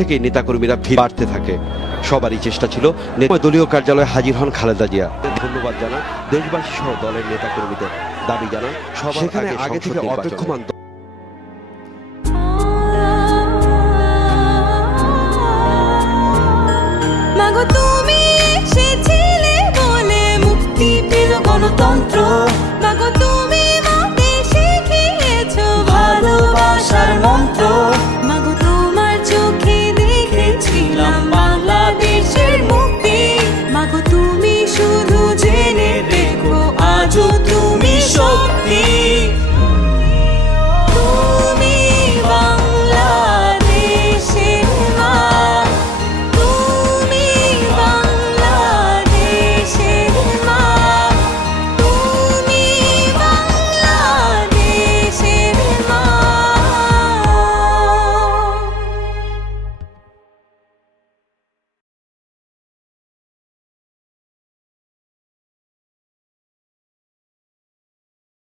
থেকেই নেতাকর্মীরা ভিড় বাড়তে থাকে। সবারই চেষ্টা ছিল দলীয় কার্যালয়ে হাজির হন খালেদা জিয়া। ধন্যবাদ জানান দেশবাসী সহ দলের নেতাকর্মীদের। দাবি জানান সবার আগে থেকে অপেক্ষমান গণতন্ত্র। মাগো